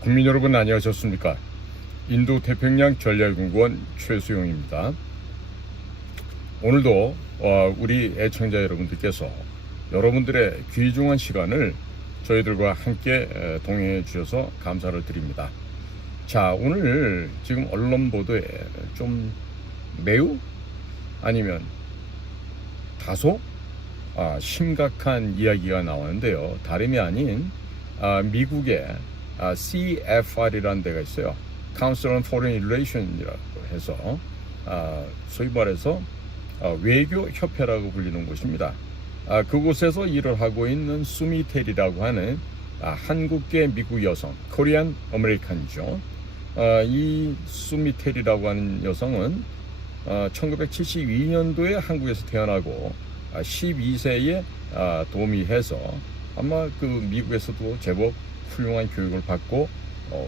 국민 여러분 안녕하셨습니까? 인도태평양 전략연구원 최수용입니다. 오늘도 우리 애청자 여러분들께서 여러분들의 귀중한 시간을 저희들과 함께 동행해 주셔서 감사를 드립니다. 자, 오늘 지금 언론 보도에 좀 매우 아니면 다소 심각한 이야기가 나오는데요. 다름이 아닌 미국의 CFR이라는 데가 있어요. Council on Foreign Relation이라고 해서 소위 말해서 외교협회라고 불리는 곳입니다. 그곳에서 일을 하고 있는 수미텔이라고 하는 한국계 미국 여성, 코리안 아메리칸이죠. 이 수미텔이라고 하는 여성은 1972년도에 한국에서 태어나고 12세에 도미해서 아마 그 미국에서도 제법 훌륭한 교육을 받고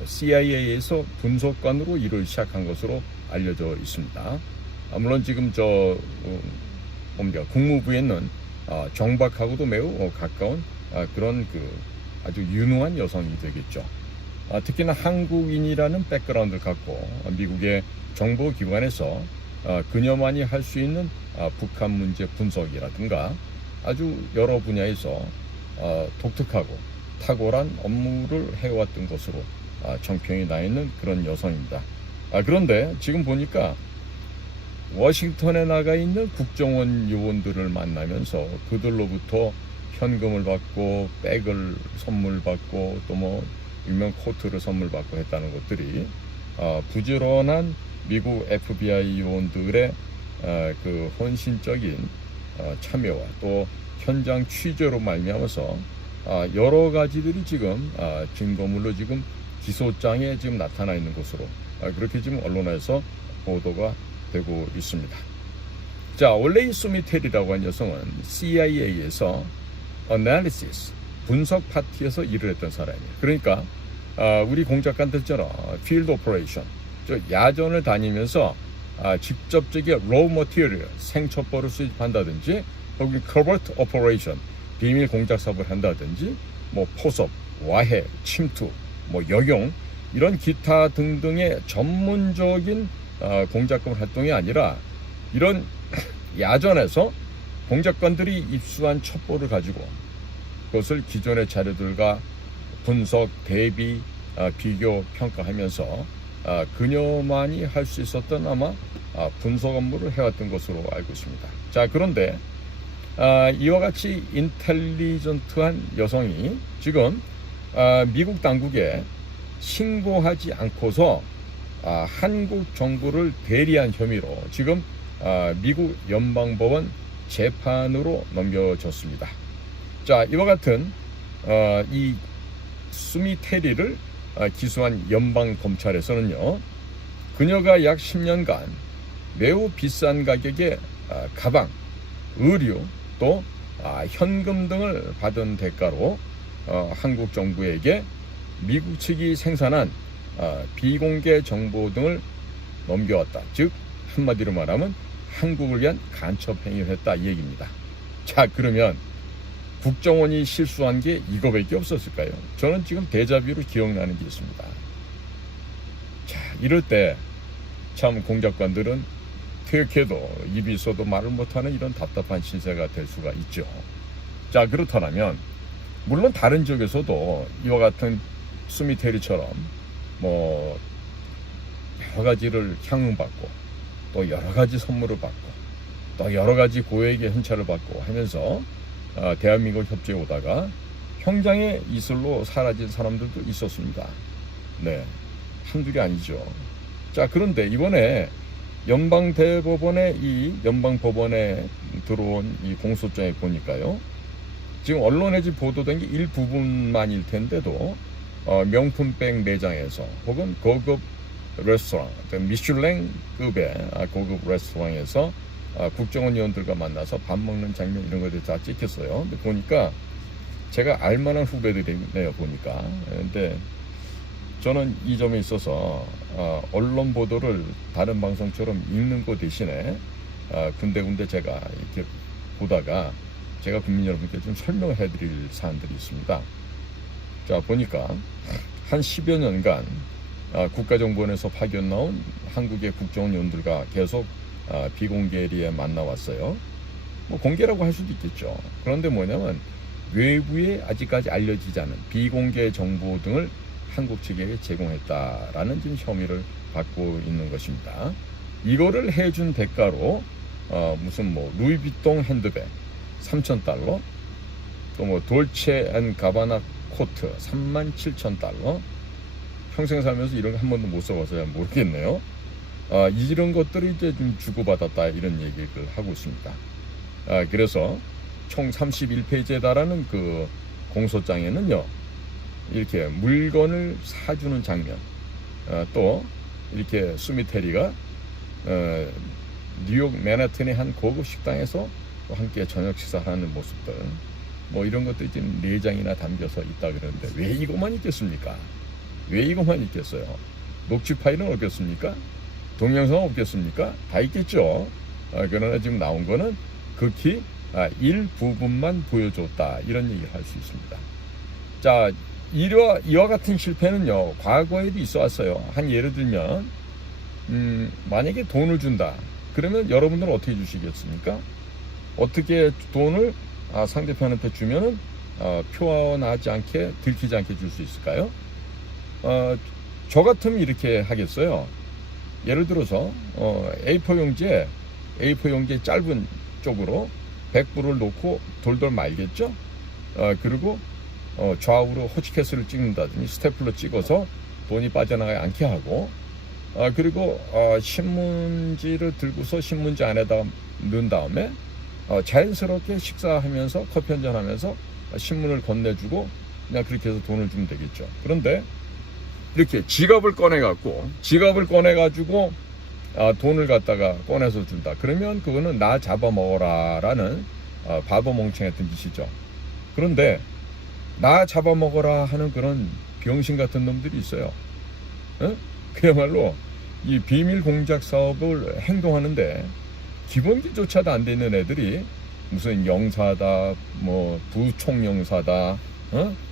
CIA에서 분석관으로 일을 시작한 것으로 알려져 있습니다. 물론 지금 국무부에 있는 정박하고도 매우 가까운 그런 아주 유능한 여성이 되겠죠. 특히나 한국인이라는 백그라운드를 갖고 미국의 정보기관에서 그녀만이 할 수 있는 북한 문제 분석이라든가 아주 여러 분야에서 독특하고 탁월한 업무를 해왔던 것으로 정평이 나 있는 그런 여성입니다. 그런데 지금 보니까 워싱턴에 나가 있는 국정원 요원들을 만나면서 그들로부터 현금을 받고 백을 선물 받고 또 유명 코트를 선물 받고 했다는 것들이 부지런한 미국 FBI 요원들의 그 헌신적인 참여와 또 현장 취재로 말미암아서 여러 가지들이 지금 증거물로 지금 기소장에 지금 나타나 있는 것으로 그렇게 지금 언론에서 보도가 되고 있습니다. 자, 원래 이 수미텔이라고 하는 여성은 CIA에서 Analysis 분석 파티에서 일을 했던 사람이에요. 그러니까 우리 공작관들처럼 Field Operation 야전을 다니면서 직접적인 raw material 생첩보를 수집한다든지 혹은 covert operation 비밀 공작 사업을 한다든지 포섭, 와해, 침투, 역용 이런 기타 등등의 전문적인 공작금 활동이 아니라 이런 야전에서 공작관들이 입수한 첩보를 가지고 그것을 기존의 자료들과 분석, 대비, 비교, 평가하면서 그녀만이 할 수 있었던 아마 분석 업무를 해왔던 것으로 알고 있습니다. 자, 그런데 이와 같이 인텔리전트한 여성이 지금 미국 당국에 신고하지 않고서 한국 정부를 대리한 혐의로 지금 미국 연방법원 재판으로 넘겨졌습니다. 자, 이와 같은 이 수미테리를 기소한 연방검찰에서는요, 그녀가 약 10년간 매우 비싼 가격의 가방, 의류, 또 현금 등을 받은 대가로 한국 정부에게 미국 측이 생산한 비공개 정보 등을 넘겨왔다. 즉 한마디로 말하면 한국을 위한 간첩 행위를 했다 이 얘기입니다. 자, 그러면 국정원이 실수한 게 이거밖에 없었을까요? 저는 지금 데자뷰로 기억나는 게 있습니다. 자, 이럴 때 참 공작관들은 퇴역해도 입이 있어도 말을 못하는 이런 답답한 신세가 될 수가 있죠. 자, 그렇다면 물론 다른 지역에서도 이와 같은 수미테리처럼 여러 가지를 향응받고 또 여러 가지 선물을 받고 또 여러 가지 고액의 현찰을 받고 하면서 대한민국 협조에 오다가 형장의 이슬로 사라진 사람들도 있었습니다. 네, 한둘이 아니죠. 자, 그런데 이번에 연방대법원의 이 연방법원에 들어온 이 공소장에 보니까요, 지금 언론에 보도된 게 일부분만일 텐데도 명품백 매장에서 혹은 고급 레스토랑, 미슐랭급의 고급 레스토랑에서 국정원 요원들과 만나서 밥 먹는 장면 이런 것들이 다 찍혔어요. 근데 보니까 제가 알만한 후배들이네요, 보니까. 근데 저는 이 점에 있어서 언론 보도를 다른 방송처럼 읽는 것 대신에 군데군데 제가 이렇게 보다가 제가 국민 여러분께 좀 설명해 드릴 사안들이 있습니다. 자, 보니까 한 10여 년간 국가정보원에서 파견 나온 한국의 국정원 요원들과 계속 비공개리에 만나왔어요. 뭐 공개라고 할 수도 있겠죠. 그런데 뭐냐면 외부에 아직까지 알려지지 않은 비공개 정보 등을 한국 측에게 제공했다라는 지금 혐의를 받고 있는 것입니다. 이거를 해준 대가로 무슨 뭐 루이비통 핸드백 3,000달러, 또 뭐 돌체 앤 가바나 코트 37,000달러. 평생 살면서 이런 거 한 번도 못 써봐서 모르겠네요. 이런 것들을 이제 좀 주고받았다 이런 얘기를 하고 있습니다. 그래서 총 31페이지에 달하는 그 공소장에는요, 이렇게 물건을 사주는 장면, 또 이렇게 수미테리가 뉴욕 맨하튼의 한 고급 식당에서 또 함께 저녁 식사하는 모습들, 뭐 이런 것들이 지금 4장이나 담겨서 있다 그러는데 왜 이것만 있겠습니까? 왜 이것만 있겠어요? 녹취 파일은 없겠습니까? 동영상 없겠습니까? 다 있겠죠. 그러나 지금 나온 거는 극히 일부분만 보여줬다 이런 얘기를 할 수 있습니다. 자, 이와 같은 실패는요 과거에도 있어 왔어요. 한 예를 들면 만약에 돈을 준다 그러면 여러분들은 어떻게 주시겠습니까? 어떻게 돈을 상대편한테 주면은 표현하지 않게 들키지 않게 줄 수 있을까요? 저 같으면 이렇게 하겠어요. 예를 들어서 A4 용지에 짧은 쪽으로 100불을 놓고 돌돌 말겠죠. 그리고 좌우로 호치케스를 찍는다든지 스테플러 찍어서 돈이 빠져나가지 않게 하고, 그리고 신문지를 들고서 신문지 안에다 넣은 다음에 자연스럽게 식사하면서 커피 한잔 하면서 신문을 건네주고 그냥 그렇게 해서 돈을 주면 되겠죠. 그런데 이렇게 지갑을 꺼내가지고 돈을 갖다가 꺼내서 준다. 그러면 그거는 나 잡아먹어라 라는 바보 멍청했던 짓이죠. 그런데 나 잡아먹어라 하는 그런 병신 같은 놈들이 있어요. 그야말로 이 비밀 공작 사업을 행동하는데 기본기조차도 안 돼 있는 애들이 무슨 영사다, 뭐 부총영사다,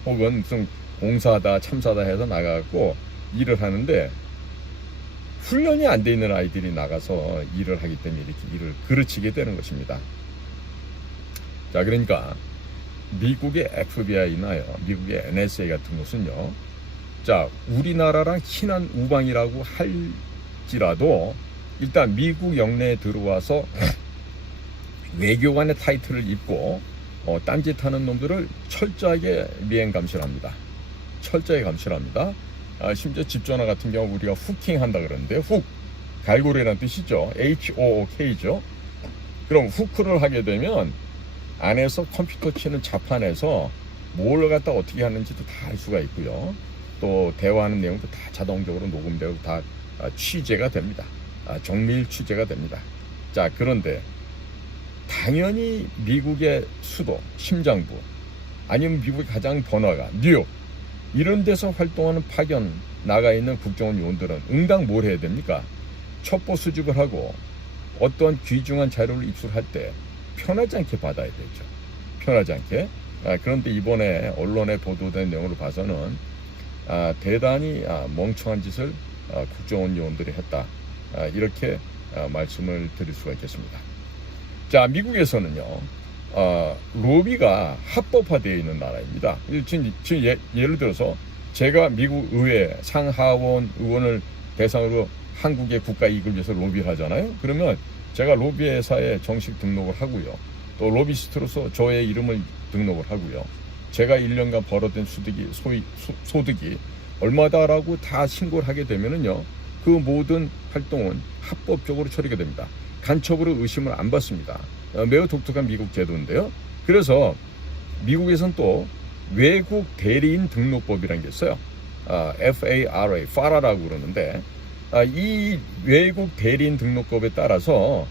혹은 무슨 공사다, 참사다 해서 나가고 일을 하는데 훈련이 안 돼 있는 아이들이 나가서 일을 하기 때문에 이렇게 일을 그르치게 되는 것입니다. 자, 그러니까 미국의 FBI나요, 미국의 NSA 같은 것은요, 자, 우리나라랑 친한 우방이라고 할지라도 일단 미국 영내에 들어와서 외교관의 타이틀을 입고 딴짓하는 놈들을 철저하게 미행 감시합니다. 철저히 감시합니다. 심지어 집전화 같은 경우 우리가 후킹 한다 그러는데, 훅, 갈고리라는 뜻이죠. HOOK죠. 그럼 후크를 하게 되면 안에서 컴퓨터 치는 자판에서 뭘 갖다 어떻게 하는지도 다 알 수가 있고요. 또 대화하는 내용도 다 자동적으로 녹음되고 다 취재가 됩니다. 정밀 취재가 됩니다. 자, 그런데 당연히 미국의 수도, 심장부, 아니면 미국의 가장 번화가, 뉴욕, 이런 데서 활동하는 파견 나가 있는 국정원 요원들은 응당 뭘 해야 됩니까? 첩보 수집을 하고 어떤 귀중한 자료를 입수할 때 편하지 않게 받아야 되죠. 편하지 않게. 그런데 이번에 언론에 보도된 내용을 봐서는 대단히 멍청한 짓을 국정원 요원들이 했다. 이렇게 말씀을 드릴 수가 있겠습니다. 자, 미국에서는요, 로비가 합법화되어 있는 나라입니다. 지금 예를 들어서 제가 미국 의회 상하원 의원을 대상으로 한국의 국가 이익을 위해서 로비를 하잖아요. 그러면 제가 로비회사에 정식 등록을 하고요. 또 로비스트로서 저의 이름을 등록을 하고요. 제가 1년간 벌어든 소득이 얼마다라고 다 신고를 하게 되면은요, 그 모든 활동은 합법적으로 처리가 됩니다. 간첩으로 의심을 안 받습니다. 매우 독특한 미국 제도인데요. 그래서 미국에서는 또 외국 대리인 등록법이라는 게 있어요. FARA, FARA라고 그러는데, 이 외국 대리인 등록법에 따라서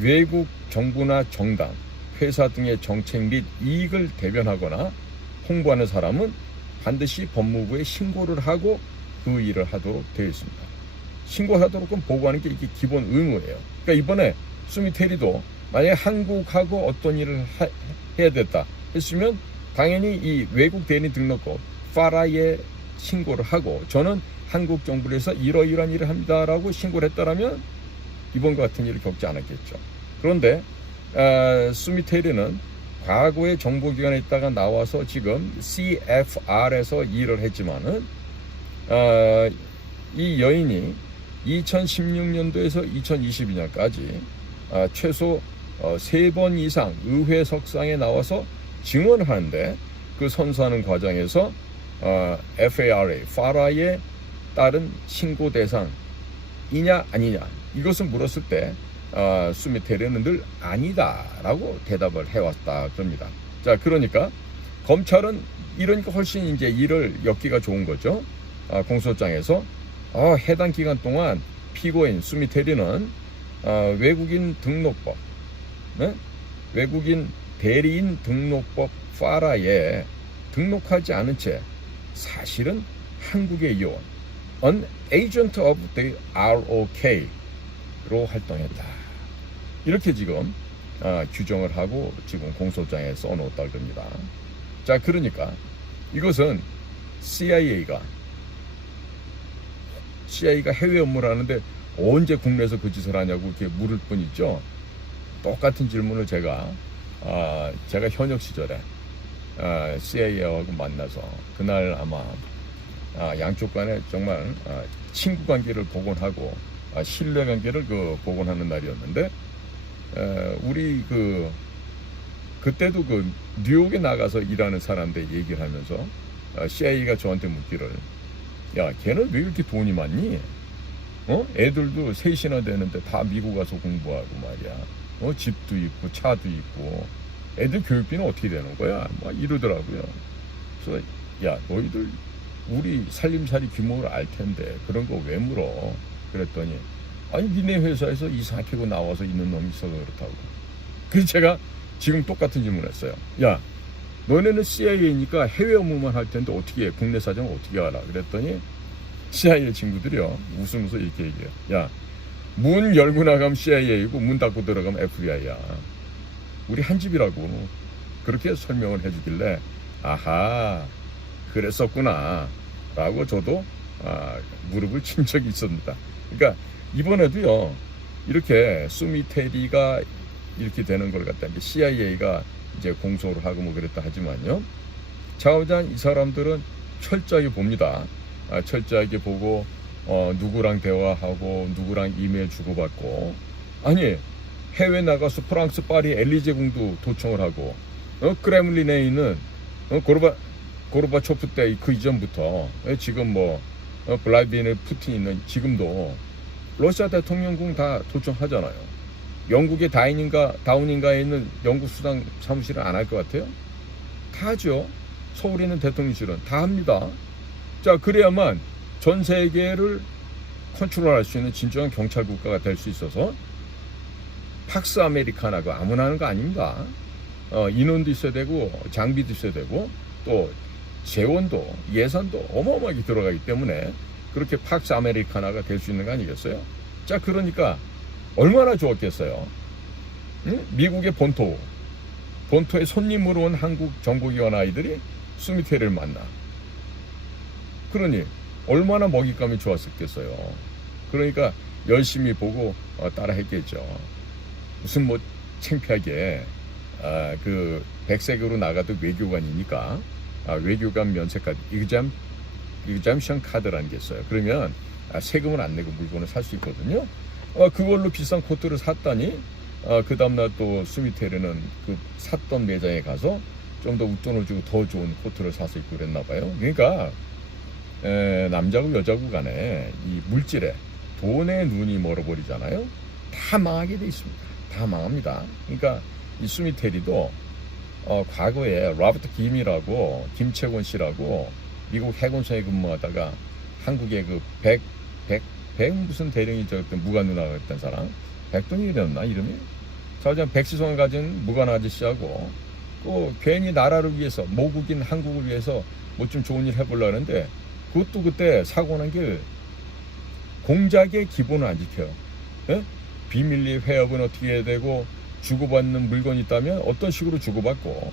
외국 정부나 정당, 회사 등의 정책 및 이익을 대변하거나 홍보하는 사람은 반드시 법무부에 신고를 하고 그 일을 하도록 되어 있습니다. 신고하도록 보고하는 게 이게 기본 의무예요. 그러니까 이번에 수미테리도 만약에 한국하고 어떤 일을 해야 됐다 했으면 당연히 이 외국 대리인 등록법 파라에 신고를 하고 저는 한국 정부에서 이러이러한 일을 합니다라고 신고를 했다라면 이번과 같은 일을 겪지 않았겠죠. 그런데 수미테리는 과거에 정보기관에 있다가 나와서 지금 CFR에서 일을 했지만은 이 여인이 2016년도에서 2022년까지 최소 3번 이상 의회 석상에 나와서 증언을 하는데 그 선서하는 과정에서 FARA에 따른 신고 대상이냐 아니냐 이것을 물었을 때 수미테리는 늘 아니다라고 대답을 해왔다 그럽니다. 자, 그러니까 검찰은 이러니까 훨씬 이제 일을 엮기가 좋은 거죠. 공소장에서 해당 기간 동안 피고인 수미테리는 외국인 등록법, 네? 외국인 대리인 등록법 파라에 등록하지 않은 채 사실은 한국의 요원, an agent of the ROK로 활동했다. 이렇게 지금 규정을 하고 지금 공소장에 써놓았다 그럽니다. 자, 그러니까 이것은 CIA가 해외 업무를 하는데 언제 국내에서 그 짓을 하냐고 이렇게 물을 뿐이죠. 똑같은 질문을 제가 현역 시절에 CIA하고 만나서 그날 아마 양쪽 간에 정말 친구 관계를 복원하고 신뢰 관계를 복원하는 날이었는데 우리 그때도 뉴욕에 나가서 일하는 사람들 얘기를 하면서 CIA가 저한테 묻기를 야, 걔는 왜 이렇게 돈이 많니? 애들도 셋이나 되는데 다 미국 가서 공부하고 말이야. 집도 있고 차도 있고 애들 교육비는 어떻게 되는 거야? 막 이러더라고요. 그래서 야, 너희들 우리 살림살이 규모를 알 텐데 그런 거 왜 물어? 그랬더니 아니 니네 회사에서 이상하게 나와서 있는 놈이 있어서 그렇다고. 그래서 제가 지금 똑같은 질문을 했어요. 야, 너네는 CIA니까 해외 업무만 할 텐데 어떻게 해? 국내 사정을 어떻게 알아? 그랬더니 CIA 친구들이요 웃으면서 이렇게 얘기해요. 야, 문 열고 나가면 CIA이고 문 닫고 들어가면 FBI야. 우리 한 집이라고 그렇게 설명을 해주길래 아하 그랬었구나 라고 저도 무릎을 친 적이 있습니다. 그러니까 이번에도요 이렇게 수미테리가 이렇게 되는 걸 갖다 이제 CIA가 이제 공소를 하고 뭐 그랬다 하지만요, 자오잔 이 사람들은 철저하게 봅니다. 철저하게 보고 누구랑 대화하고 누구랑 이메일 주고받고, 아니 해외 나가서 프랑스 파리 엘리제 궁도 도청을 하고 크렘린에 있는 고르바초프 때 그 이전부터 지금 블라디미르 푸틴 있는 지금도 러시아 대통령궁 다 도청하잖아요. 영국의 다운인가에 있는 영국 수당 사무실은 안 할 것 같아요? 다 하죠. 서울에 있는 대통령실은 다 합니다. 자, 그래야만 전 세계를 컨트롤할 수 있는 진정한 경찰 국가가 될 수 있어서 팍스 아메리카나가 아무나 하는 거 아닙니다. 인원도 있어야 되고 장비도 있어야 되고 또 재원도 예산도 어마어마하게 들어가기 때문에 그렇게 팍스 아메리카나가 될 수 있는 거 아니겠어요? 자, 그러니까 얼마나 좋았겠어요. 응? 미국의 본토에 손님으로 온 한국 정보기관 아이들이 수미테리를 만나. 그러니 얼마나 먹잇감이 좋았었겠어요. 그러니까 열심히 보고 따라 했겠죠. 무슨 창피하게 백색으로 나가도 외교관이니까 외교관 면세카드 exemption 카드라는 게 있어요. 그러면 세금을 안 내고 물건을 살 수 있거든요. 그걸로 비싼 코트를 샀다니 그 다음날 또 수미테리는 그 샀던 매장에 가서 좀 더 웃돈을 주고 더 좋은 코트를 사서 입고 그랬나 봐요. 그러니까 남자고 여자고 간에 이 물질에 돈에 눈이 멀어버리잖아요. 다 망하게 돼 있습니다. 다 망합니다. 그러니까 이 수미테리도 과거에 로버트 김채곤 씨라고 미국 해군성에 근무하다가 한국의 백 무슨 대령이 무관 누나가 했던 사람, 백동일이었나 이름이? 자오잔 백시성을 가진 무관 아저씨하고 또 괜히 나라를 위해서 모국인 한국을 위해서 뭐 좀 좋은 일 해보려고 하는데 그것도 그때 사고 난 게 공작의 기본을 안 지켜요. 예? 비밀리 회업은 어떻게 해야 되고 주고받는 물건이 있다면 어떤 식으로 주고받고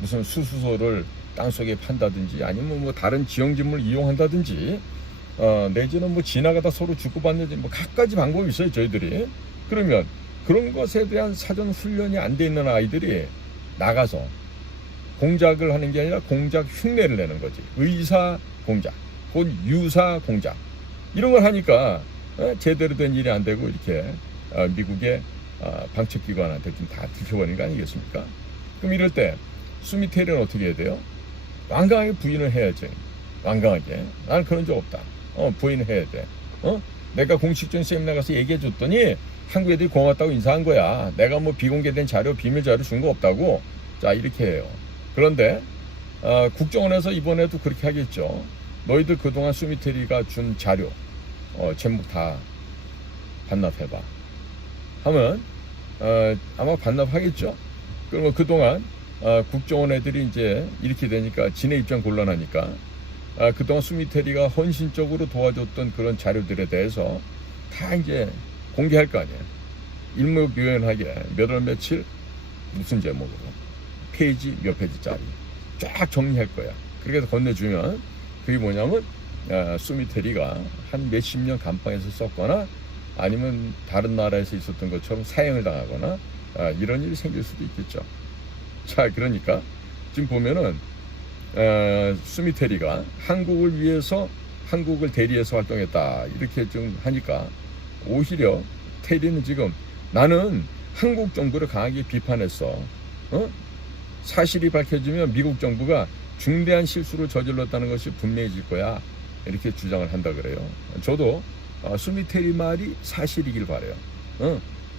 무슨 수수소를 땅속에 판다든지 아니면 뭐 다른 지형지물을 이용한다든지 내지는 뭐 지나가다 서로 주고받는지 뭐 갖가지 방법이 있어요, 저희들이. 그러면 그런 것에 대한 사전 훈련이 안 돼 있는 아이들이 나가서 공작을 하는 게 아니라 공작 흉내를 내는 거지. 의사 공작, 곧 유사 공작 이런 걸 하니까 제대로 된 일이 안 되고 이렇게 미국의 방책기관한테 좀 다 들켜버리는 거 아니겠습니까? 그럼 이럴 때 수미테리는 어떻게 해야 돼요? 완강하게 부인을 해야지. 완강하게. 나는 그런 적 없다. 부인을 해야 돼. 내가 공식적인 세미나 가서 얘기해 줬더니 한국 애들이 고맙다고 인사한 거야. 내가 뭐 비공개된 자료, 비밀 자료 준 거 없다고. 자, 이렇게 해요. 그런데 국정원에서 이번에도 그렇게 하겠죠. 너희들 그동안 수미테리가 준 자료 제목 다 반납해봐 하면 아마 반납하겠죠. 그러면 그동안 국정원 애들이 이제 이렇게 되니까 지네 입장 곤란하니까 그동안 수미테리가 헌신적으로 도와줬던 그런 자료들에 대해서 다 이제 공개할 거 아니에요. 일목요연하게 몇 월 며칠 무슨 제목으로 페이지 몇 페이지짜리 쫙 정리할 거야. 그렇게 해서 건네주면 그게 뭐냐면 수미테리가 한 몇십 년 감방에서 썼거나 아니면 다른 나라에서 있었던 것처럼 사형을 당하거나 이런 일이 생길 수도 있겠죠. 자, 그러니까 지금 보면은 수미테리가 한국을 위해서 한국을 대리해서 활동했다 이렇게 좀 하니까 오히려 테리는 지금 나는 한국 정부를 강하게 비판했어. 사실이 밝혀지면 미국 정부가 중대한 실수를 저질렀다는 것이 분명해질 거야. 이렇게 주장을 한다 그래요. 저도 수미테리 말이 사실이길 바라요.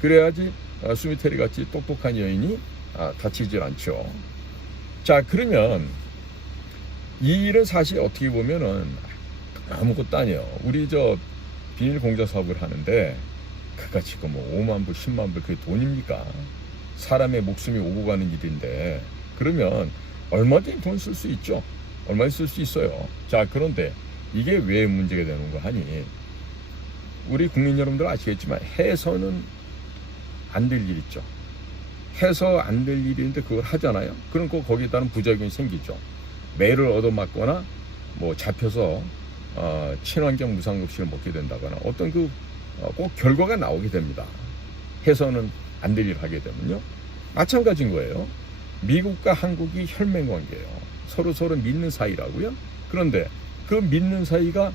그래야지 수미테리 같이 똑똑한 여인이 다치질 않죠. 자, 그러면 이 일은 사실 어떻게 보면은 아무것도 아니에요. 우리 저 비밀 공작 사업을 하는데 그가 지금 뭐 5만 불, 10만 불 그게 돈입니까? 사람의 목숨이 오고 가는 일인데 그러면 얼마든지 돈 쓸 수 있죠. 얼마든지 쓸 수 있어요. 자, 그런데 이게 왜 문제가 되는 거 하니 우리 국민 여러분들 아시겠지만 해서는 안 될 일 있죠. 해서 안 될 일인데 그걸 하잖아요. 그럼 꼭 거기에 따른 부작용이 생기죠. 매를 얻어맞거나 뭐 잡혀서 친환경 무상급식을 먹게 된다거나 어떤 꼭 결과가 나오게 됩니다. 해서는 안 될 일 하게 되면요. 마찬가지인 거예요. 미국과 한국이 혈맹 관계예요. 서로 믿는 사이라고요. 그런데 그 믿는 사이가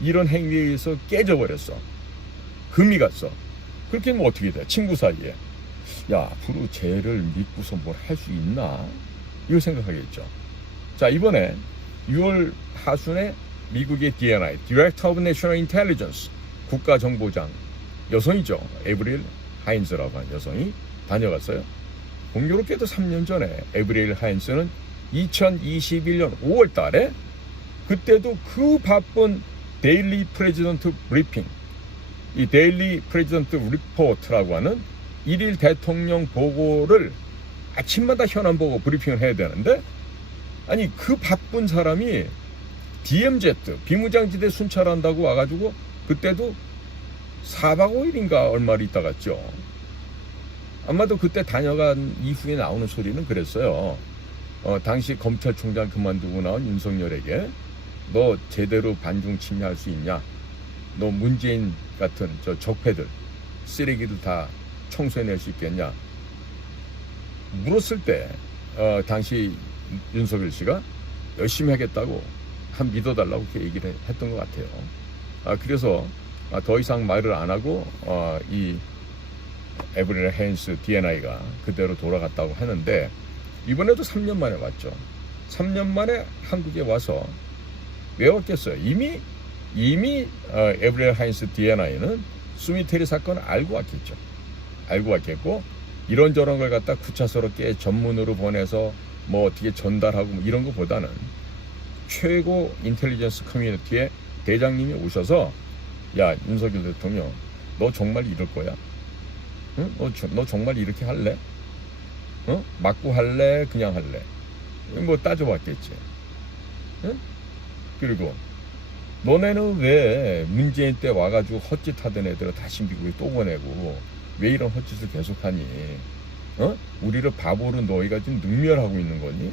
이런 행위에 의해서 깨져버렸어. 금이 갔어. 그렇게 하면 어떻게 돼? 친구 사이에. 야, 앞으로 쟤를 믿고서 뭘 할 수 있나? 이걸 생각하겠죠. 자, 이번에 6월 하순에 미국의 DNI, Director of National Intelligence, 국가정보장 여성이죠. 에브릴 하인즈라고 하는 여성이 다녀갔어요. 공교롭게도 3년 전에 에브릴 하인즈는 2021년 5월 달에 그때도 그 바쁜 데일리 프레지던트 브리핑, 이 데일리 프레지던트 리포트라고 하는 일일 대통령 보고를 아침마다 현안 보고 브리핑을 해야 되는데 아니 그 바쁜 사람이 DMZ 비무장지대 순찰한다고 와가지고 그때도 4박 5일인가 얼마를 있다 갔죠. 아마도 그때 다녀간 이후에 나오는 소리는 그랬어요. 당시 검찰총장 그만두고 나온 윤석열에게 너 제대로 반중 침해할 수 있냐? 너 문재인 같은 저 적폐들 쓰레기들 다 청소해낼 수 있겠냐? 물었을 때 당시 윤석열 씨가 열심히 하겠다고 한 믿어달라고 그렇게 얘기를 했던 것 같아요. 그래서 더 이상 말을 안 하고 이 에브릴 하인즈 DNI가 그대로 돌아갔다고 하는데 이번에도 3년 만에 왔죠. 3년 만에 한국에 와서 왜 왔겠어요? 이미 에브릴 하인즈 DNI는 수미테리 사건을 알고 왔겠죠. 알고 왔겠고 이런저런 걸 갖다 구차스럽게 전문으로 보내서 뭐 어떻게 전달하고 뭐 이런 것보다는 최고 인텔리전스 커뮤니티의 대장님이 오셔서 야, 윤석열 대통령 너 정말 이럴 거야? 응? 너 정말 이렇게 할래? 맞고 할래? 그냥 할래? 뭐 따져봤겠지. 응? 그리고 너네는 왜 문재인 때 와가지고 헛짓하던 애들을 다시 미국에 또 보내고 왜 이런 헛짓을 계속하니? 우리를 바보로 너희가 지금 능멸하고 있는 거니?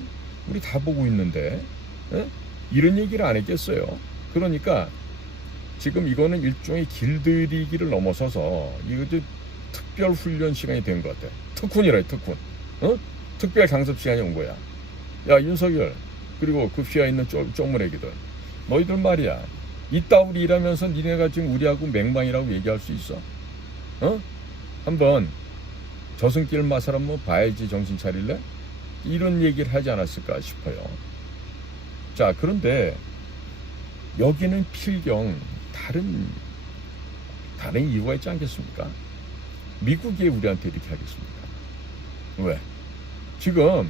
우리 다 보고 있는데 에? 이런 얘기를 안 했겠어요. 그러니까 지금 이거는 일종의 길들이기를 넘어서서 이거 특별 훈련 시간이 된 것 같아. 특훈이래, 특훈. 어? 특별 강습 시간이 온 거야. 야, 윤석열, 그리고 그 휘하 있는 쪼무레기들, 너희들 말이야, 이따구리 일하면서 니네가 지금 우리하고 맹방이라고 얘기할 수 있어? 어? 한번 저승길 맛을 한번 봐야지 정신 차릴래? 이런 얘기를 하지 않았을까 싶어요. 자, 그런데 여기는 필경 다른 이유가 있지 않겠습니까? 미국이 우리한테 이렇게 하겠습니까? 왜? 지금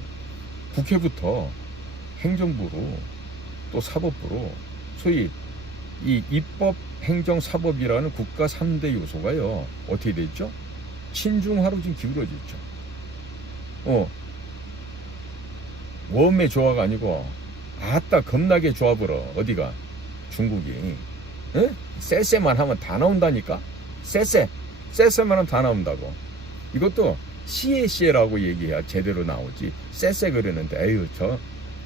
국회부터 행정부로 또 사법부로 소위 이 입법, 행정, 사법이라는 국가 3대 요소가요, 어떻게 돼 있죠? 친중화로 지금 기울어져 있죠. 웜의 조화가 아니고 아따 겁나게 조합으로 어디가 중국이 쎄쎄만 하면 다 나온다니까. 쎄쎄만 하면 다 나온다고. 이것도 씨에라고 얘기해야 제대로 나오지. 쎄쎄 그러는데 에휴 저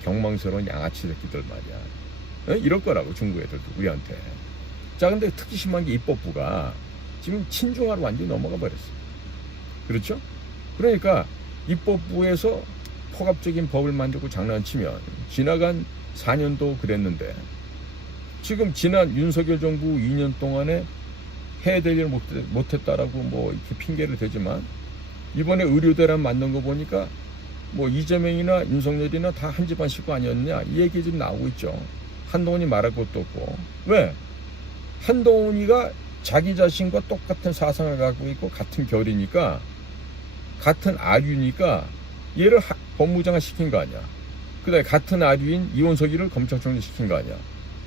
경망스러운 양아치 새끼들 말이야. 이럴 거라고 중국 애들도 우리한테. 자, 근데 특히 심한 게 입법부가 지금 친중화로 완전히 넘어가 버렸어. 그렇죠? 그러니까 입법부에서 포괄적인 법을 만들고 장난치면 지나간 4년도 그랬는데 지금 지난 윤석열 정부 2년 동안에 해야 될 일을 못했다라고 뭐 이렇게 핑계를 대지만 이번에 의료대란 만든 거 보니까 뭐 이재명이나 윤석열이나 다 한 집안 식구 아니었냐 이 얘기 지금 나오고 있죠. 한동훈이 말할 것도 없고. 왜? 한동훈이가 자기 자신과 똑같은 사상을 갖고 있고 같은 결이니까 같은 아류니까 얘를 법무장을 시킨 거 아니야. 그 다음에 같은 아류인 이원석이를 검찰총장 시킨 거 아니야.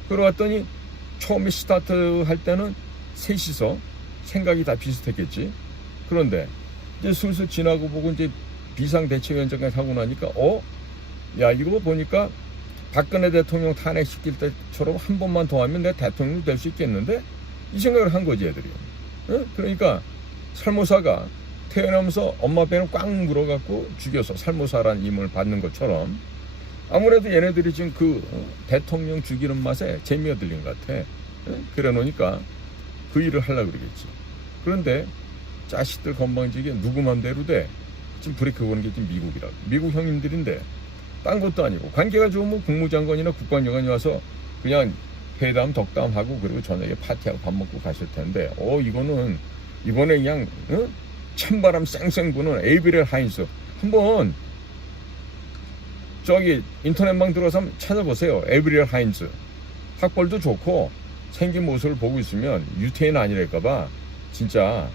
그러고 처음에 스타트 할 때는 셋이서 생각이 다 비슷했겠지. 그런데 이제 슬슬 지나고 보고 이제 비상대책위원장까지 하고 나니까 야 이거 보니까 박근혜 대통령 탄핵시킬 때처럼 한 번만 더 하면 내가 대통령이 될 수 있겠는데 이 생각을 한 거지 애들이. 그러니까 살모사가 태어나면서 엄마 배를 꽉 물어갖고 죽여서 살모사라는 이름을 받는 것처럼 아무래도 얘네들이 지금 그 대통령 죽이는 맛에 재미가 들린 것 같아. 그래 놓으니까 그 일을 하려고 그러겠지. 그런데 자식들 건방지게 누구 맘대로 돼. 지금 브레이크 거는 게 지금 미국이라고. 미국 형님들인데 딴 것도 아니고 관계가 좋으면 국무장관이나 국방장관이 와서 그냥 회담 덕담하고 그리고 저녁에 파티하고 밥 먹고 가실 텐데 이거는 이번에 그냥 찬바람 쌩쌩 부는 에이브릴 하인스 한번 저기 인터넷망 들어서 한번 찾아보세요. 에이브릴 하인스 학벌도 좋고 생긴 모습을 보고 있으면 유태인 아니랄까봐 진짜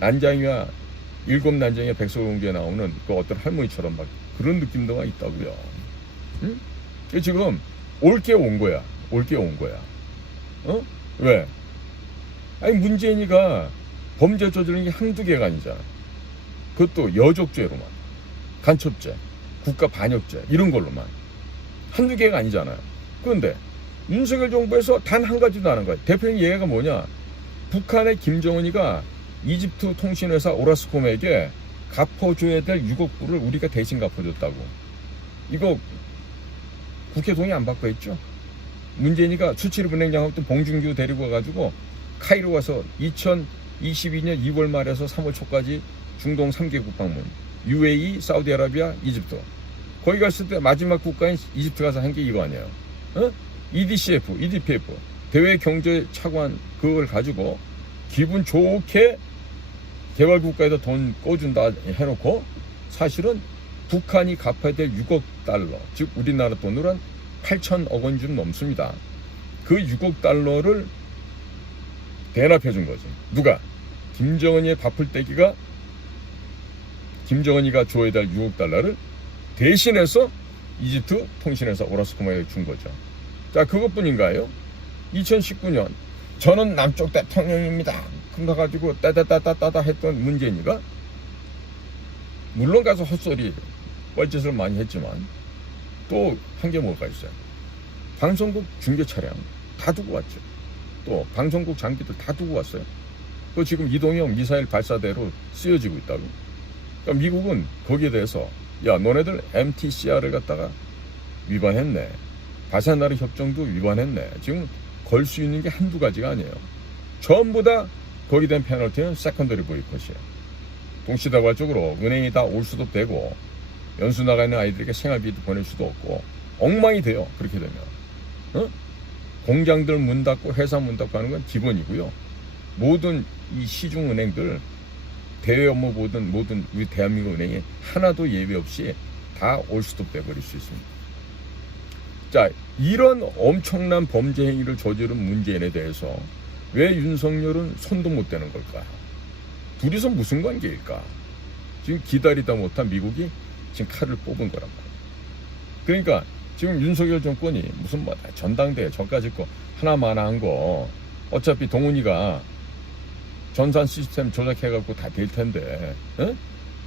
난장이와 일곱 난장의 백설공주에 나오는 그 어떤 할머니처럼 막 그런 느낌도가 있다고요. 응? 지금 올게 온 거야. 왜? 아니 문재인이가 범죄 저지른 게 한두 개가 아니잖아. 그것도 여족죄로만, 간첩죄, 국가 반역죄 이런 걸로만 한두 개가 아니잖아요. 그런데 윤석열 정부에서 단 한 가지도 안 한 거야. 대표님 얘기가 뭐냐? 북한의 김정은이가 이집트 통신회사 오라스콤에게 갚아줘야 될 6억 불을 우리가 대신 갚아줬다고. 이거 국회 동의 안 받고 했죠? 문재인이가 수출입은행장하고 또 봉준규 데리고 가가지고 카이로 가서 2022년 2월 말에서 3월 초까지 중동 3개국 방문. UAE, 사우디아라비아, 이집트. 거기 갔을 때 마지막 국가인 이집트 가서 한 게 이거 아니에요. EDCF, EDPF. 대외경제차관 그걸 가지고 기분 좋게 개발국가에다 돈 꿔준다 해놓고 사실은 북한이 갚아야 될 6억 달러, 즉 우리나라 돈으로 한 8천억 원 좀 넘습니다. 그 6억 달러를 대납해 준 거죠. 누가? 김정은이의 밥풀떼기가 김정은이가 줘야 될 6억 달러를 대신해서 이집트 통신회사 오라스코마에 준 거죠. 자, 그것뿐인가요? 2019년 저는 남쪽 대통령입니다. 그래가지고 따다따다따다 했던 문재인이가 물론 가서 헛소리 뻘짓을 많이 했지만 또 한 게 뭐가 있어요. 방송국 중계 차량 다 두고 왔죠. 또 방송국 장비들 다 두고 왔어요. 또 지금 이동형 미사일 발사대로 쓰여지고 있다고. 그러니까 미국은 거기에 대해서 야, 너네들 MTCR을 갖다가 위반했네. 바샤나르 협정도 위반했네. 지금 걸 수 있는 게 한두 가지가 아니에요. 전부 다 거기 된 페널티는 세컨더리 보이콧이에요. 동시다발적으로 은행이 다 올 수도 되고 연수 나가 있는 아이들에게 생활비도 보낼 수도 없고 엉망이 돼요. 그렇게 되면. 공장들 문 닫고 회사 문 닫고 하는 건 기본이고요. 모든 이 시중은행들 대외 업무 모든 우리 대한민국 은행이 하나도 예외 없이 다 올 수도 빼버릴 수 있습니다. 자, 이런 엄청난 범죄 행위를 저지른 문재인에 대해서 왜 윤석열은 손도 못 대는 걸까요? 둘이서 무슨 관계일까? 지금 기다리다 못한 미국이 지금 칼을 뽑은 거란 말이에요. 그러니까 지금 윤석열 정권이 무슨 뭐 전당대회 저까지 거 하나마나한 거 어차피 동훈이가 전산 시스템 조작해갖고 다 될 텐데,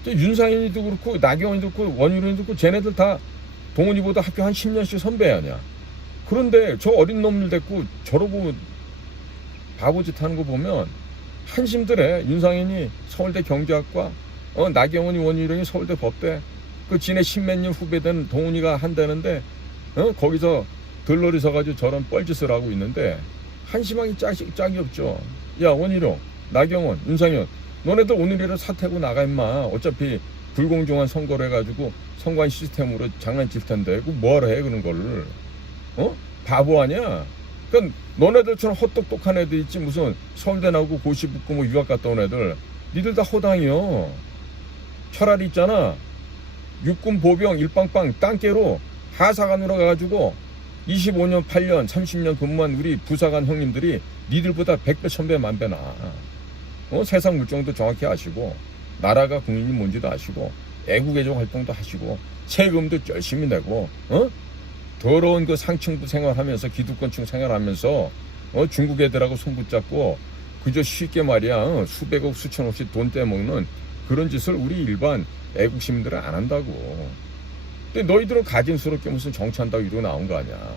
윤상현이도 그렇고 나경원이도 그렇고 원희룡이도 그렇고 쟤네들 다 동훈이보다 학교 한 10년씩 선배 아니야. 그런데 저 어린 놈들 데리고 저러고 바보짓 하는 거 보면 한심들해. 윤상현이 서울대 경제학과, 나경원이 원희룡이 서울대 법대, 그 지네 십몇 년 후배된 동훈이가 한다는데, 거기서 들러리 서가지고 저런 뻘짓을 하고 있는데 한심하기 짝이 없죠. 야, 원희룡, 나경원, 윤상현, 너네들 오늘이라 사퇴고 나가 임마. 어차피 불공정한 선거를 해가지고 선관 시스템으로 장난칠 텐데 그 뭐하러 해 그런 거를. 바보 아니야? 그러니까 너네들처럼 헛똑똑한 애들 있지 무슨 서울대 나오고 고시 붙고 뭐 유학 갔다 온 애들, 니들 다 허당이요. 차라리 있잖아, 육군 보병 일빵빵 땅깨로 하사관으로 가가지고 25년 8년 30년 근무한 우리 부사관 형님들이 니들보다 100배 1000배 만배 나. 세상 물정도 정확히 아시고 나라가 국민이 뭔지도 아시고 애국애적 활동도 하시고 세금도 열심히 내고 더러운 그 상층부 생활하면서 기득권층 생활하면서 중국 애들하고 손붙잡고 그저 쉽게 말이야 수백억 수천억씩 돈 떼먹는 그런 짓을 우리 일반 애국 시민들은 안 한다고. 근데 너희들은 가진스럽게 무슨 정치한다고 이러고 나온 거 아니야.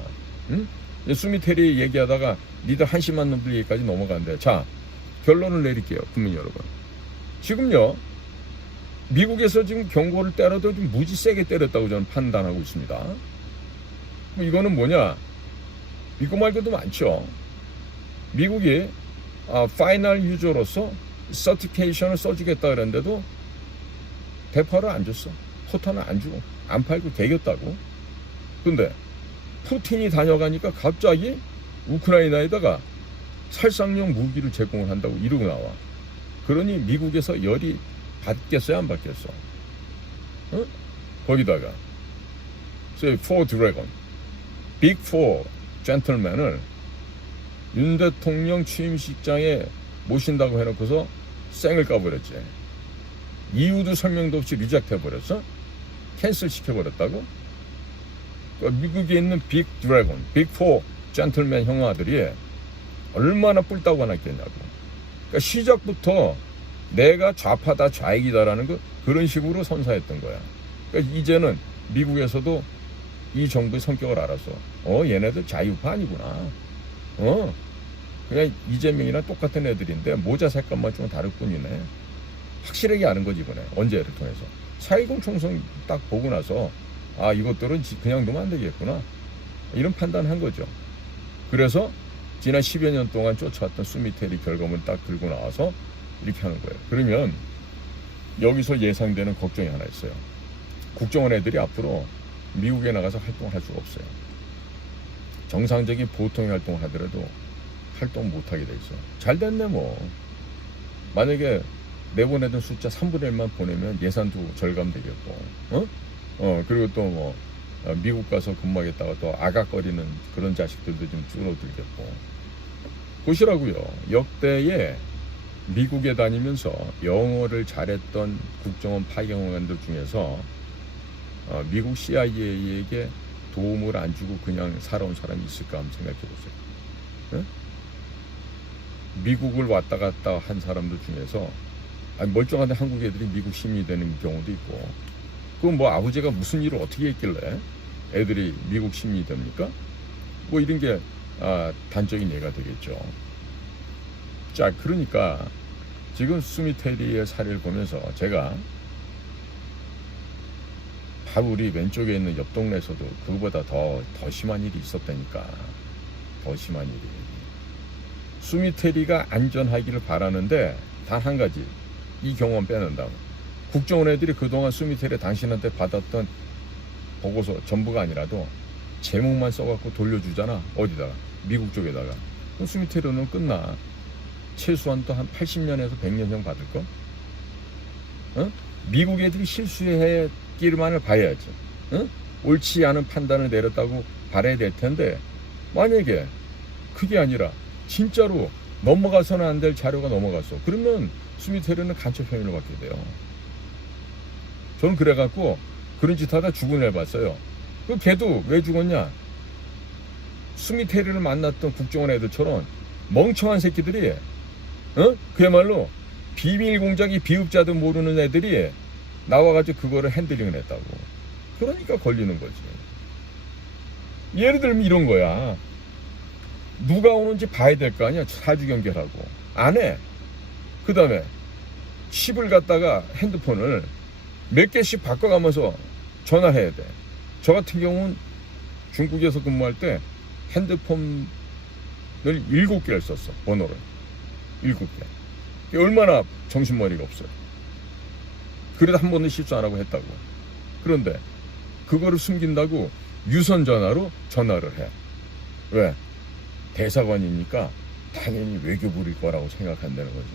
응? 수미테리 얘기하다가 니들 한심한 놈들 얘기까지 넘어간대. 자, 결론을 내릴게요, 국민 여러분. 지금요, 미국에서 지금 경고를 때려도 좀 무지 세게 때렸다고 저는 판단하고 있습니다. 이거는 뭐냐? 이거 말고도 많죠. 미국이 파이널 유저로서 서티피케이션을 써주겠다 그랬는데도 대파를 안 줬어. 포탄을 안 주고 안 팔고 개겼다고. 근데 푸틴이 다녀가니까 갑자기 우크라이나에다가 살상용 무기를 제공을 한다고 이러고 나와. 그러니 미국에서 열이 받겠어요, 안 받겠어? 거기다가 say four dragon, big four gentleman을 윤 대통령 취임식장에 모신다고 해놓고서 쌩을 까버렸지. 이유도 설명도 없이 리젝트 해버렸어? 캔슬 시켜버렸다고? 그러니까 미국에 있는 빅 드래곤, 빅 포 젠틀맨 형아들이 얼마나 뿔따고 하났겠냐고. 그러니까 시작부터 내가 좌파다 좌익이다라는 그런 식으로 선사했던 거야. 그러니까 이제는 미국에서도 이 정부의 성격을 알았어. 얘네들 자유파 아니구나. 그냥 이재명이랑 똑같은 애들인데 모자 색깔만 좀 다를 뿐이네. 확실하게 아는 거지 이번에. 언제를 통해서 4.20 총선 딱 보고 나서 이것들은 그냥 두면 안 되겠구나, 이런 판단한 거죠. 그래서 지난 10여 년 동안 쫓아왔던 수미테리 결과물 딱 들고 나와서 이렇게 하는 거예요. 그러면 여기서 예상되는 걱정이 하나 있어요. 국정원 애들이 앞으로 미국에 나가서 활동을 할 수가 없어요. 정상적인 보통의 활동을 하더라도 활동 못하게 돼 있어요. 잘 됐네 뭐. 만약에 내보내던 숫자 3분의 1만 보내면 예산도 절감되겠고, 그리고 또 뭐 미국 가서 근무하겠다가 또 아각거리는 그런 자식들도 좀 줄어들겠고. 보시라고요. 역대에 미국에 다니면서 영어를 잘했던 국정원 파견관들 중에서 미국 CIA에게 도움을 안 주고 그냥 살아온 사람이 있을까 한번 생각해 보세요. 미국을 왔다 갔다 한 사람들 중에서 멀쩡한데 한국 애들이 미국 시민이 되는 경우도 있고, 그럼 뭐 아버지가 무슨 일을 어떻게 했길래 애들이 미국 시민이 됩니까? 뭐 이런 게 단적인 예가 되겠죠. 자, 그러니까 지금 수미테리의 사례를 보면서 제가 바로 우리 왼쪽에 있는 옆 동네에서도 그거보다 더 심한 일이 있었다니까. 더 심한 일이. 수미테리가 안전하기를 바라는데 단 한 가지, 이 경험 빼낸다면 국정원 애들이 그동안 수미테리 당신한테 받았던 보고서 전부가 아니라도 제목만 써갖고 돌려주잖아. 어디다가? 미국 쪽에다가. 그럼 수미테리는 끝나. 최소한 또 한 80년에서 100년형 받을까? 어? 미국 애들이 실수했기만을 봐야지. 어? 옳지 않은 판단을 내렸다고 봐야 될 텐데, 만약에 그게 아니라 진짜로 넘어가서는 안 될 자료가 넘어갔어. 그러면 수미테리는 간첩 혐의를 받게 돼요. 저는 그래갖고 그런 짓 하다 죽은 애 봤어요. 그 걔도 왜 죽었냐? 수미테리를 만났던 국정원 애들처럼 멍청한 새끼들이, 그야말로 비밀 공작이 비읍자도 모르는 애들이 나와가지고 그거를 핸들링을 했다고. 그러니까 걸리는 거지. 예를 들면 이런 거야. 누가 오는지 봐야 될 거 아니야. 사주 연결하고 안 해. 그 다음에 칩을 갖다가 핸드폰을 몇 개씩 바꿔가면서 전화해야 돼. 저 같은 경우는 중국에서 근무할 때 핸드폰을 7개를 썼어. 번호를 7개. 얼마나 정신머리가 없어요. 그래도 한 번도 실수 안 하고 했다고. 그런데 그거를 숨긴다고 유선 전화로 전화를 해. 왜? 대사관이니까 당연히 외교 부릴 거라고 생각한다는 거지.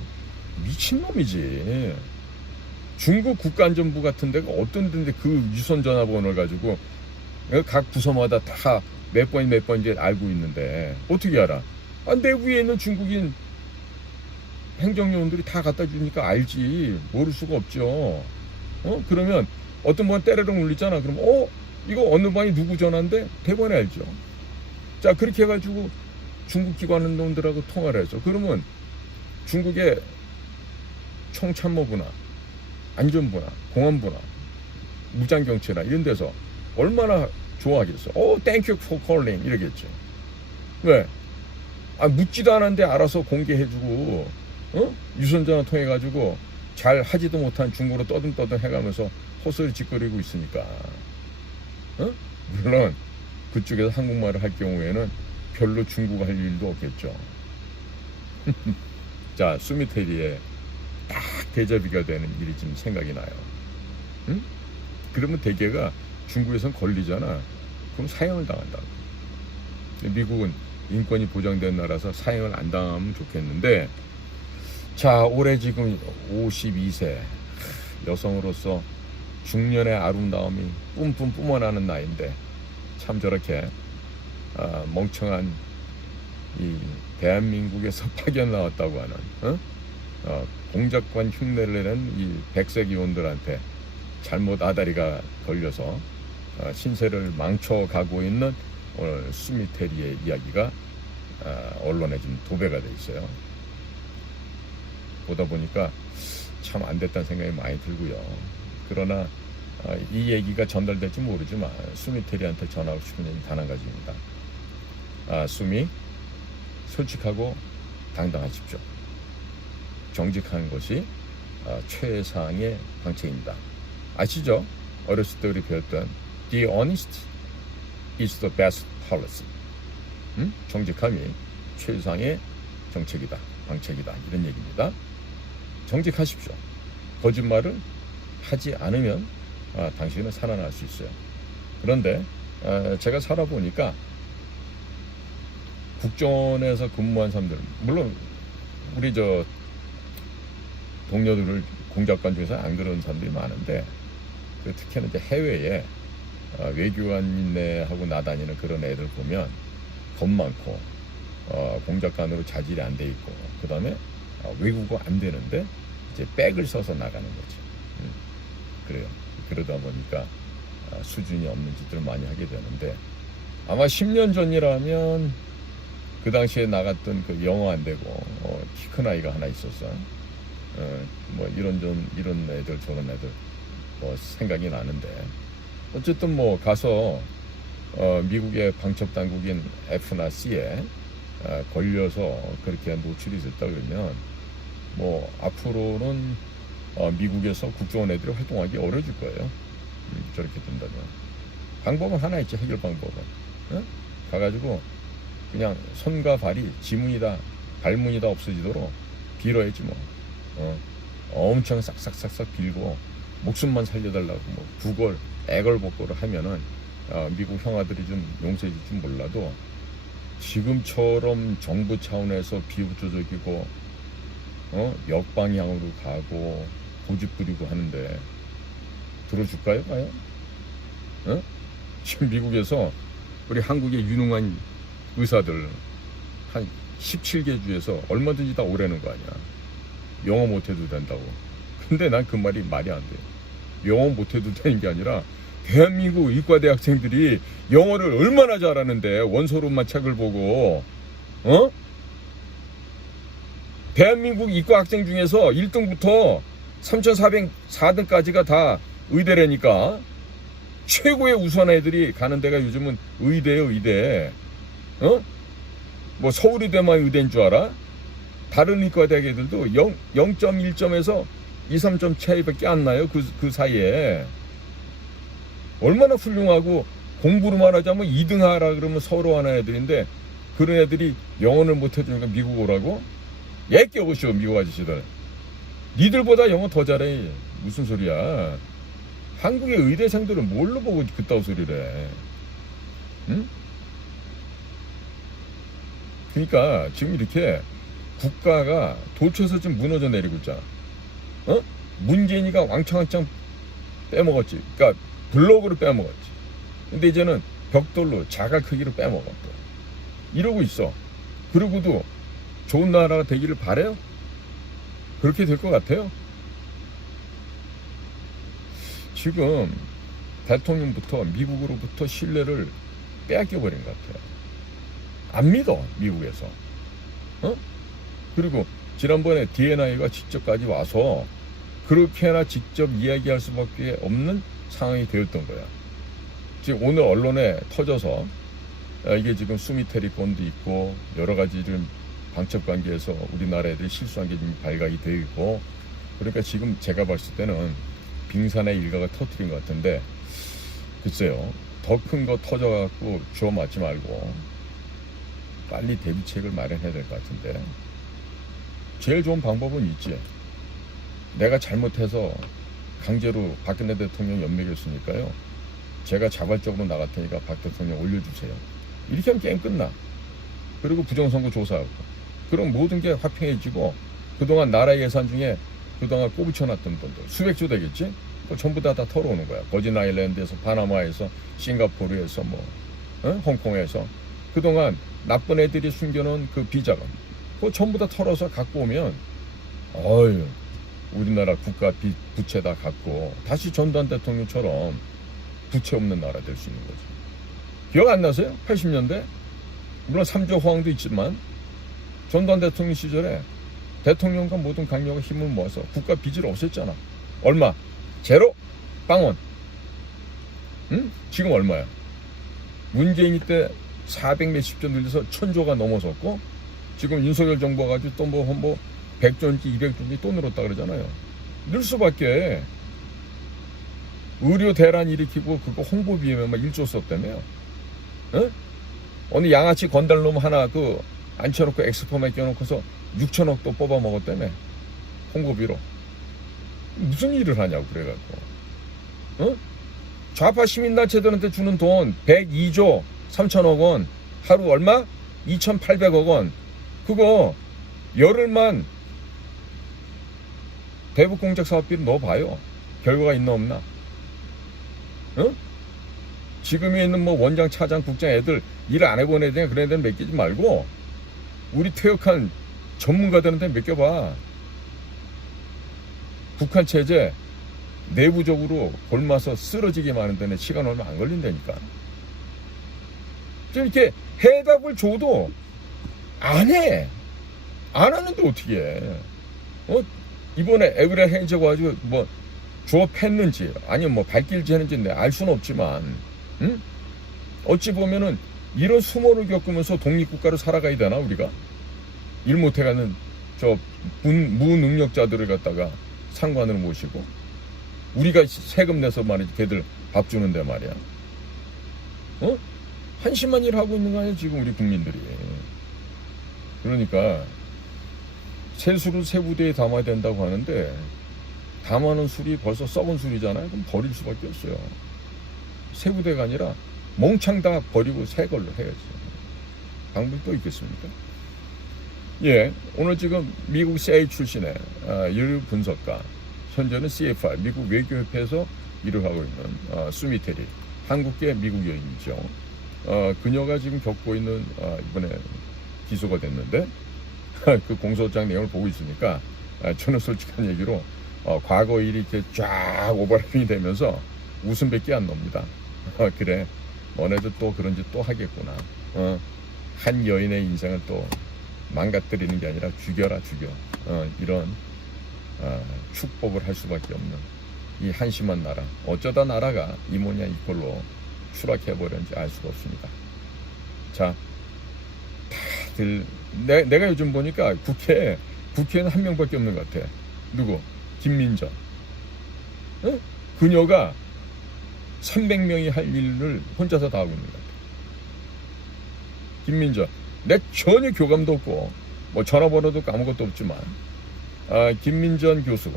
미친놈이지. 중국 국가안전부 같은 데가 어떤 데인데 그 유선 전화번호를 가지고 각 부서마다 다 몇 번인지 알고 있는데 어떻게 알아? 내 위에 있는 중국인 행정요원들이 다 갖다 주니까 알지. 모를 수가 없죠. 그러면 어떤 번 때려령 울리잖아. 그럼 이거 어느 방이 누구 전화인데 대번에 알죠. 자, 그렇게 해가지고 중국 기관 놈들하고 통화를 해서 그러면 중국의 총참모부나 안전부나 공안부나 무장경찰이나 이런 데서 얼마나 좋아하겠어. thank you for calling 이러겠지. 왜? 묻지도 않았는데 알아서 공개해주고 유선전화 통해가지고 잘 하지도 못한 중국어로 떠듬떠듬 해가면서 헛소리 짓거리고 있으니까. 물론 그쪽에서 한국말을 할 경우에는 별로 중국어 할 일도 없겠죠. 자, 수미테리에 딱 대자비가 되는 일이 지금 생각이 나요. 그러면 대개가 중국에선 걸리잖아. 그럼 사형을 당한다고. 미국은 인권이 보장된 나라서 사형을 안 당하면 좋겠는데, 자, 올해 지금 52세 여성으로서 중년의 아름다움이 뿜뿜 뿜어나는 나이인데 참 저렇게 멍청한 이 대한민국에서 파견 나왔다고 하는 공작관 흉내를 내는 이 백색 의원들한테 잘못 아다리가 걸려서 신세를 망쳐가고 있는 오늘 수미테리의 이야기가 언론에 지금 도배가 돼 있어요. 보다 보니까 참 안 됐다는 생각이 많이 들고요. 그러나 이 얘기가 전달될지 모르지만 수미테리한테 전하고 싶은 얘기 단 한 가지입니다. 수미, 솔직하고 당당하십시오. 정직한 것이 최상의 방책입니다. 아시죠? 어렸을 때 우리 배웠던 The honest is the best policy. 정직함이 최상의 정책이다, 방책이다, 이런 얘기입니다. 정직하십시오. 거짓말을 하지 않으면 당신은 살아날 수 있어요. 그런데 제가 살아보니까 국정원에서 근무한 사람들, 물론 우리 동료들을 공작관 중에서 안 그런 사람들이 많은데 특히나 이제 해외에 외교관인네하고 나다니는 그런 애들 보면 겁 많고 공작관으로 자질이 안 돼 있고 그 다음에 외국어 안 되는데 이제 백을 써서 나가는 거지. 그래요. 그러다 보니까 수준이 없는 짓들을 많이 하게 되는데 아마 10년 전이라면 그 당시에 나갔던 그 영어 안 되고 키 큰 아이가 하나 있었어. 뭐 이런 애들 저런 애들 뭐 생각이 나는데 어쨌든 뭐 가서 미국의 방첩 당국인 F나 C에 걸려서 그렇게 노출이 됐다 그러면 뭐 앞으로는 미국에서 국정원 애들이 활동하기 어려질 거예요. 저렇게 된다면. 방법은 하나 있지, 해결 방법은. 어? 가가지고 그냥 손과 발이 지문이 다, 발문이 다 없어지도록 빌어야지 뭐. 엄청 싹싹싹싹 빌고 목숨만 살려달라고 뭐 구걸 애걸복걸을 하면은 미국 형아들이 좀 용서해 줄지 몰라도, 지금처럼 정부 차원에서 비협조적이고 역방향으로 가고 고집 부리고 하는데 들어줄까요, 과연? 지금 미국에서 우리 한국의 유능한 의사들 한 17개 주에서 얼마든지 다 오라는 거 아니야. 영어 못해도 된다고. 근데 난 그 말이 안 돼. 영어 못해도 되는 게 아니라 대한민국 의과대 학생들이 영어를 얼마나 잘하는데, 원서로만 책을 보고. 대한민국 의과 학생 중에서 1등부터 3,404등까지가 다 의대라니까. 최고의 우수한 애들이 가는 데가 요즘은 의대예요, 의대. 뭐 서울의대만 의대인 줄 알아? 다른 의과대학 애들도 0.1점에서 2, 3점 차이밖에 안 나요. 그 사이에. 얼마나 훌륭하고, 공부로만 하자면 2등 하라 그러면 서러워하는 애들인데, 그런 애들이 영어를 못해주니까 미국 오라고? 애껴보시오, 미국 아저씨들. 니들보다 영어 더 잘해. 무슨 소리야. 한국의 의대생들은 뭘로 보고 그따위 소리를 해. 응? 그러니까 지금 이렇게 국가가 도처에서 지금 무너져 내리고 있잖아. 문재인이가 왕창왕창 빼먹었지. 그러니까 블록으로 빼먹었지. 근데 이제는 벽돌로 자갈 크기로 빼먹었고 이러고 있어. 그러고도 좋은 나라가 되기를 바래요? 그렇게 될 것 같아요? 지금 대통령부터 미국으로부터 신뢰를 빼앗겨버린 것 같아요. 안 믿어, 미국에서. 그리고 지난번에 D&I가 직접까지 와서 그렇게나 직접 이야기할 수밖에 없는 상황이 되었던 거야. 지금 오늘 언론에 터져서 이게 지금 수미테리 건도 있고 여러 가지 좀 방첩 관계에서 우리나라 애들이 실수한 게 좀 발각이 되어 있고, 그러니까 지금 제가 봤을 때는 빙산의 일가가 터뜨린 것 같은데, 글쎄요, 더 큰 거 터져갖고 주워 맞지 말고 빨리 대비책을 마련해야 될 것 같은데, 제일 좋은 방법은 있지. 내가 잘못해서 강제로 박근혜 대통령 연맥했으니까요, 제가 자발적으로 나갈 테니까 박 대통령 올려주세요. 이렇게 하면 게임 끝나. 그리고 부정선거 조사하고, 그럼 모든 게 화평해지고, 그동안 나라 예산 중에 그동안 꼬부쳐놨던 돈들 수백조 되겠지? 전부 다 털어오는 거야. 버진 아일랜드에서, 파나마에서, 싱가포르에서, 홍콩에서 그동안 나쁜 애들이 숨겨놓은 그 비자금, 그거 전부 다 털어서 갖고 오면, 우리나라 국가 부채 다 갖고 다시 전두환 대통령처럼 부채 없는 나라 될 수 있는 거죠. 기억 안 나세요? 80년대? 물론 3조 호황도 있지만 전두환 대통령 시절에 대통령과 모든 강력한 힘을 모아서 국가 빚을 없앴잖아. 얼마? 제로? 빵원. 응? 지금 얼마야? 문재인이 때 400 몇십조 늘려서 1000조가 넘어섰고, 지금 윤석열 정부가 가지고 또 뭐 100조인지 200조인지 또 늘었다 그러잖아요. 늘 수밖에. 의료 대란 일으키고 그거 홍보비에만 1조 썼다며요. 응? 어느 양아치 건달놈 하나 앉혀놓고 엑스포에 껴놓고서 6천억 또 뽑아 먹었다며. 홍보비로. 무슨 일을 하냐고 그래갖고. 좌파 시민단체들한테 주는 돈 102조 3천억 원, 하루 얼마? 2,800억 원. 그거 열흘만 대북공작 사업비로 넣어봐요. 결과가 있나 없나? 지금에 있는 원장, 차장, 국장 애들 일 안 해본 애들, 그런 애들 맡기지 말고 우리 퇴역한 전문가들한테 맡겨봐. 북한 체제 내부적으로 골마서 쓰러지게 많은 데는 시간 얼마 안 걸린다니까. 좀 이렇게 해답을 줘도 안 해. 안 하는데 어떻게 해. 이번에 에브레 행적 가지고 조업했는지 아니면 발길지 했는지 알 수는 없지만, 어찌 보면은 이런 수모를 겪으면서 독립국가로 살아가야 되나, 우리가? 일 못해가는 무능력자들을 갖다가 상관으로 모시고. 우리가 세금 내서 말이지 걔들 밥 주는데 말이야. 한심한 일 하고 있는 거 아니야 지금 우리 국민들이. 그러니까 세수를 세부대에 담아야 된다고 하는데 담아놓은 술이 벌써 썩은 술이잖아요. 그럼 버릴 수밖에 없어요. 세부대가 아니라 몽창 다 버리고 새 걸로 해야지. 방법이 또 있겠습니까? 예, 오늘 지금 미국 CIA 출신의 일 분석가, 현재는 CFR 미국 외교협회에서 일을 하고 있는 수미테리, 한국계 미국 여인이죠. 그녀가 지금 겪고 있는 이번에 기소가 됐는데 그 공소장 내용을 보고 있으니까 저는 솔직한 얘기로 과거 일이 이렇게 쫙 오버래핑이 되면서 웃음밖에 안 납니다. 그래, 너네도 또 그런 짓 또 하겠구나. 한 여인의 인생을 또 망가뜨리는 게 아니라 죽여라 죽여. 이런 축복을 할 수밖에 없는 이 한심한 나라. 어쩌다 나라가 이 모양 이 꼴로 추락해버렸는지 알 수가 없습니다. 자, 다들 내가 요즘 보니까 국회에는 한 명밖에 없는 것 같아. 누구? 김민전. 그녀가 300명이 할 일을 혼자서 다 하고 있는 것 같아. 김민전. 내 전혀 교감도 없고 뭐 전화번호도 아무것도 없지만 김민전 교수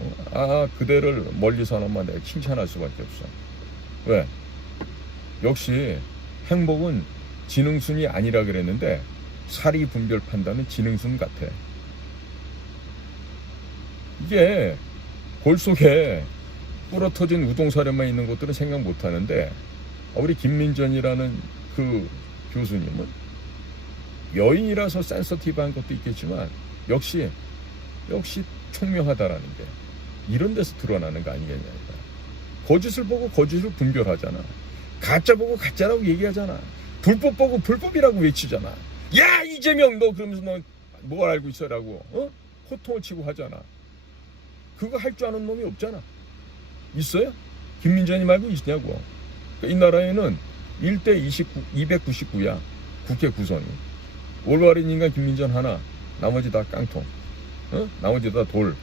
그대를 멀리서나마 내가 칭찬할 수밖에 없어. 왜? 역시 행복은 지능순이 아니라 그랬는데 사리 분별 판단은 지능순 같아. 이게 골 속에 부러터진 우동사료만 있는 것들은 생각 못하는데 우리 김민전이라는 그 교수님은 여인이라서 센서티브한 것도 있겠지만 역시 총명하다라는 게 이런 데서 드러나는 거 아니겠냐. 거짓을 보고 거짓을 분별하잖아. 가짜 보고 가짜라고 얘기하잖아. 불법 보고 불법이라고 외치잖아. 야 이재명 너 그러면서 너 뭘 알고 있어라고 호통을 치고 하잖아. 그거 할 줄 아는 놈이 없잖아. 있어요? 김민전이 말고 있냐고. 이 나라에는 1대 299야. 국회 구성이. 올바른 인간 김민전 하나, 나머지 다 깡통. 나머지 다 돌.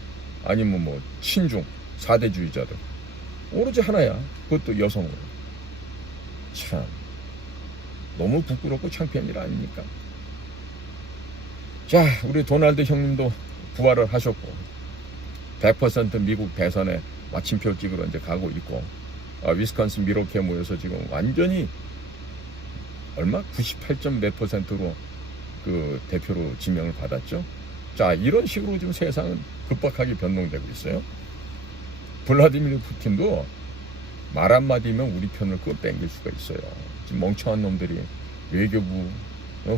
아니면 뭐 친중, 4대주의자들. 오로지 하나야. 그것도 여성으로. 참 너무 부끄럽고 창피한 일 아닙니까? 자, 우리 도널드 형님도 부활을 하셨고 100% 미국 대선에 마침표 찍으러 이제 가고 있고 위스콘신 미러키에 모여서 지금 완전히 얼마? 98점 몇 %로 그 대표로 지명을 받았죠. 자, 이런 식으로 지금 세상은 급박하게 변동되고 있어요. 블라디미르 푸틴도 말 한마디면 우리 편을 끌어당길 수가 있어요. 지금 멍청한 놈들이 외교부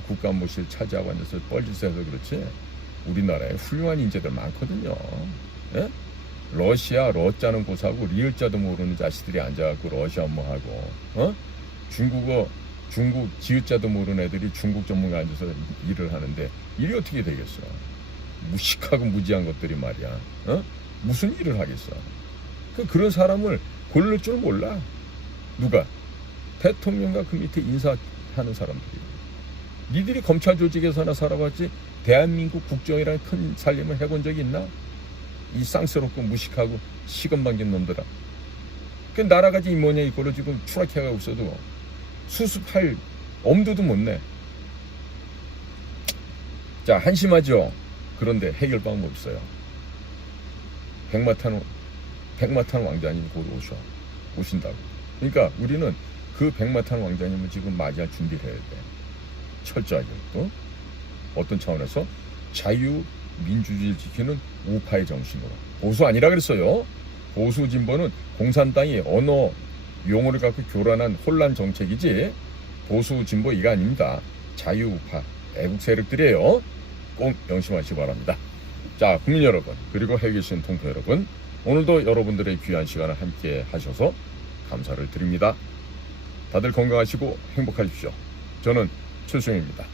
국가안보실 차지하고 앉아서 뻘짓해서 그렇지 우리나라에 훌륭한 인재들 많거든요. 예? 러시아 러자는 고사하고 리을자도 모르는 자식들이 앉아갖고 러시아 업무하고 중국 지읒자도 모르는 애들이 중국 전문가 앉아서 일을 하는데 일이 어떻게 되겠어. 무식하고 무지한 것들이 말이야. 무슨 일을 하겠어. 그런 사람을 고를 줄 몰라. 누가? 대통령과 그 밑에 인사하는 사람들이. 니들이 검찰 조직에서나 살아봤지 대한민국 국정이라는 큰 살림을 해본 적이 있나? 이 쌍스럽고 무식하고 시건 방진 놈들아. 그 나라가지 이 뭐냐 이걸로 지금 추락해가고 있어도 수습할 엄두도 못 내. 자, 한심하죠. 그런데 해결 방법 없어요. 백마탄 왕자님 곧 오신다고. 그러니까 우리는 그 백마탄 왕자님을 지금 맞이할 준비를 해야 돼. 철저하게. 어떤 차원에서 자유민주주의를 지키는 우파의 정신으로. 보수 아니라 그랬어요. 보수 진보는 공산당이 언어 용어를 갖고 교란한 혼란 정책이지 보수 진보 이가 아닙니다. 자유우파 애국 세력들이에요. 꼭 명심하시기 바랍니다. 자, 국민 여러분 그리고 해외 계신 동포 여러분, 오늘도 여러분들의 귀한 시간을 함께 하셔서 감사를 드립니다. 다들 건강하시고 행복하십시오. 저는 최수영입니다.